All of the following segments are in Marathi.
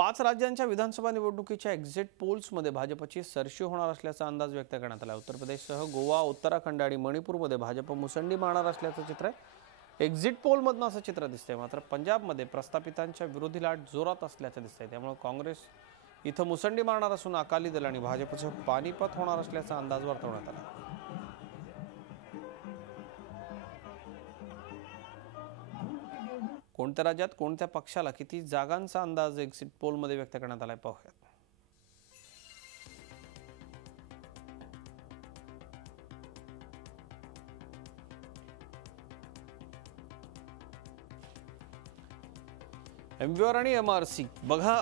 5 राज्यांच्या विधानसभा निवडणुकीच्या एक्झिट पोल्समध्ये भाजपची सरशी होणार असल्याचा अंदाज व्यक्त करण्यात आला। उत्तर प्रदेशसह गोवा, उत्तराखंड आणि मणिपूरमध्ये भाजप मुसंडी मारणार असल्याचं चित्र आहे। एक्झिट पोलमधनं असं चित्र दिसतंय। मात्र पंजाबमध्ये प्रस्थापितांच्या विरोधी लाट जोरात असल्याचं दिसतंय। त्यामुळे काँग्रेस इथं मुसंडी मारणार असून अकाली दल आणि भाजपचं पानिपत होणार असल्याचा अंदाज वर्तवण्यात आला। कोणत्या राज्यात कोणत्या पक्षाला किती जागांचा अंदाज एक्झिट पोलमध्ये व्यक्त करण्यात आलाय पाहूया। एमव्हीआर आणि एमआरसी बघा,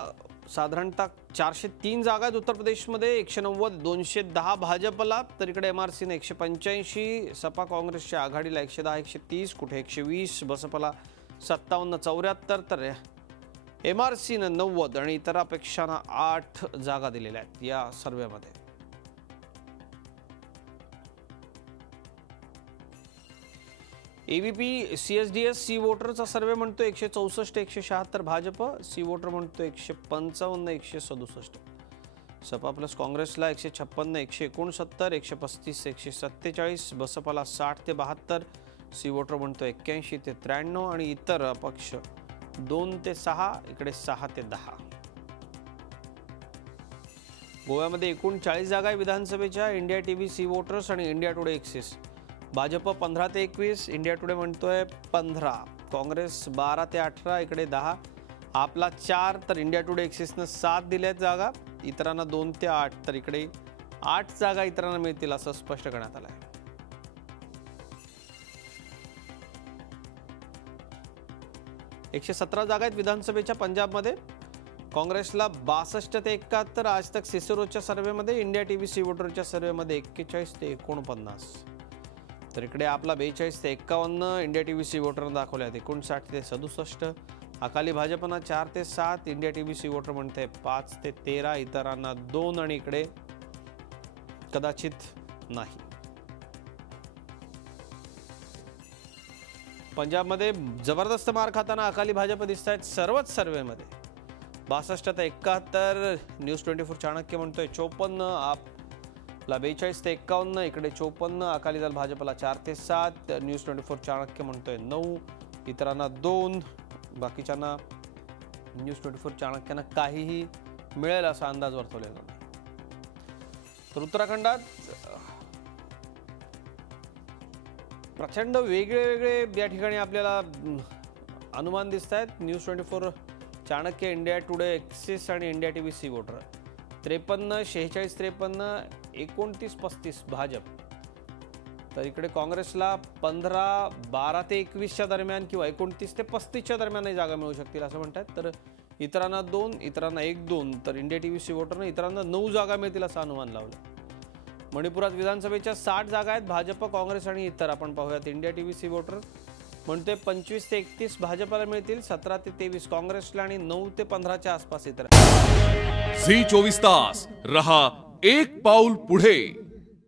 साधारणतः 403 जागा आहेत उत्तर प्रदेशमध्ये, 190, 210 भाजपला, तर इकडे एमआरसीने 185, सपा काँग्रेसच्या आघाडीला 110, 130, कुठे 120, बसपाला 57, 74, तर एमआरसीनं 90 आणि इतरांपेक्षा 8 जागा दिलेल्या आहेत या सर्वेमध्ये। एबीपी सीएसडीएस सी वोटरचा सर्वे म्हणतो 164, 176 भाजप, सी वोटर म्हणतो 155, 167, सपा प्लस काँग्रेसला 156, 169, 135, 147, बसपाला 60 ते 72, सी वोटर म्हणतो 81 ते 93 आणि इतर अपक्ष 2 ते 6, इकडे 6 ते 10। गोव्यामध्ये एकूण 40 जागा आहे विधानसभेच्या। इंडिया टीव्ही, सी वोटर्स आणि इंडिया टुडे एक्सिस। भाजप 15 ते 21, इंडिया टुडे म्हणतोय 15, काँग्रेस 12 ते 18, इकडे 10, आपला 4, तर इंडिया टुडे एक्सिसनं 7 दिल्यात जागा, इतरांना 2 ते 8, तर इकडे 8 जागा इतरांना मिळतील असं स्पष्ट करण्यात आलंय। एकशे 17 जागा आहेत विधानसभेच्या पंजाबमध्ये। काँग्रेसला 62 ते 71, आज तक सिसरोच्या सर्वेमध्ये, इंडिया टीव्ही सी वोटरच्या सर्वेमध्ये 41 ते 49, तर इकडे आपला 42 ते 51, इंडिया टीव्ही सी वोटरनं दाखवले आहेत 59 ते 67, अकाली भाजपना 4 ते 7, इंडिया टीव्ही सी वोटर म्हणते 5 ते 13, इतरांना 2 आणि इकडे कदाचित नाही। पंजाबमध्ये जबरदस्त मार खाताना अकाली भाजप दिसत आहेत सर्वच सर्वेमध्ये। 62 ते 71, न्यूज 24 चाणक्य म्हणतोय 54, आपला 42 ते 51, इकडे 54, अकाली दल भाजपला 4 ते 7, न्यूज 24 चाणक्य म्हणतोय 9, इतरांना 2, बाकीच्यांना न्यूज 24 चाणक्यानं काहीही मिळेल असा अंदाज वर्तवलेला नाही। तर उत्तराखंडात प्रचंड वेगळे या ठिकाणी आपल्याला अनुमान दिसत आहेत। News 24 Chanakya, India Today Axis आणि India TV C voter 53, 46, 53, 29, 35 Bhajap, तर इकडे काँग्रेसला 15, 12 ते 21च्या दरम्यान किंवा 29 ते 35च्या दरम्यान जागा मिळू शकतील असं म्हणतात, तर इतरांना 2, इतरांना 1, 2, तर इंडिया टीव्ही सी वोटरने इतरांना 9 जागा मिळतील असं अनुमान लावलं। मणिपुरात विधानसभेच्या 60 जागा आहेत, भाजप, काँग्रेस आणि इतर। आपण पाहूयात, इंडिया टीव्ही सी वोटर म्हणते 25 ते 31 भाजपला मिळतील, 17 ते 23 काँग्रेसला आणि 9 ते 15च्या आसपास इतर। झी 24 तास रहा एक पाऊल पुढे।